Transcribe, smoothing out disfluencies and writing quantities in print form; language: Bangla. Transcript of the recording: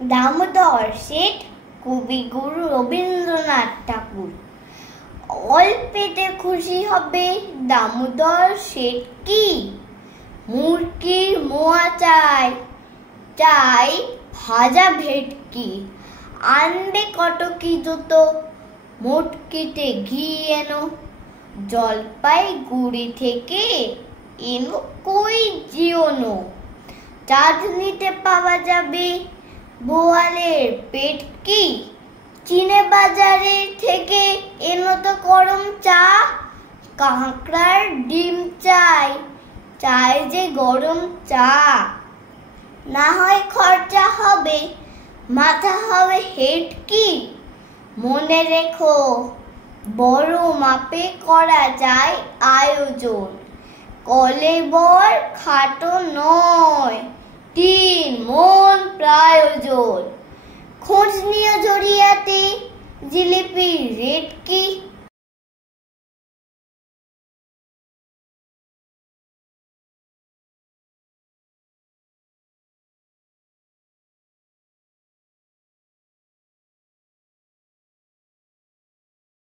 দামোদর শেঠ কবিগুরু রবীন্দ্রনাথ ঠাকুর। অল্পেতে খুশি হবে দামোদর শেঠ কি? মুরগির মোয়া চাই, চাই ভাজা ভেটকি। আনবে কটকি দুটো, মুটকিতে ঘি এনো। জলপাইগুড়ি থেকে এনো কই জিওনো। চাঁদনিতে পাওয়া যাবে বোয়ালের পেটকি। চিনে বাজারে থেকে এনো তো গরম চা। কাঁকড়ার ডিম চাই, চাই যে গরম চা। না হয় খরচা হবে, মাথা হবে হেটকি। মনে রেখো বড় মাপে করা যায় আয়োজন। কলেবর খাটো নয়, 3 মণ প্রয়োজন। খোঁজ নিয়ে জড়িয়াতে জিলিপির রেট কি?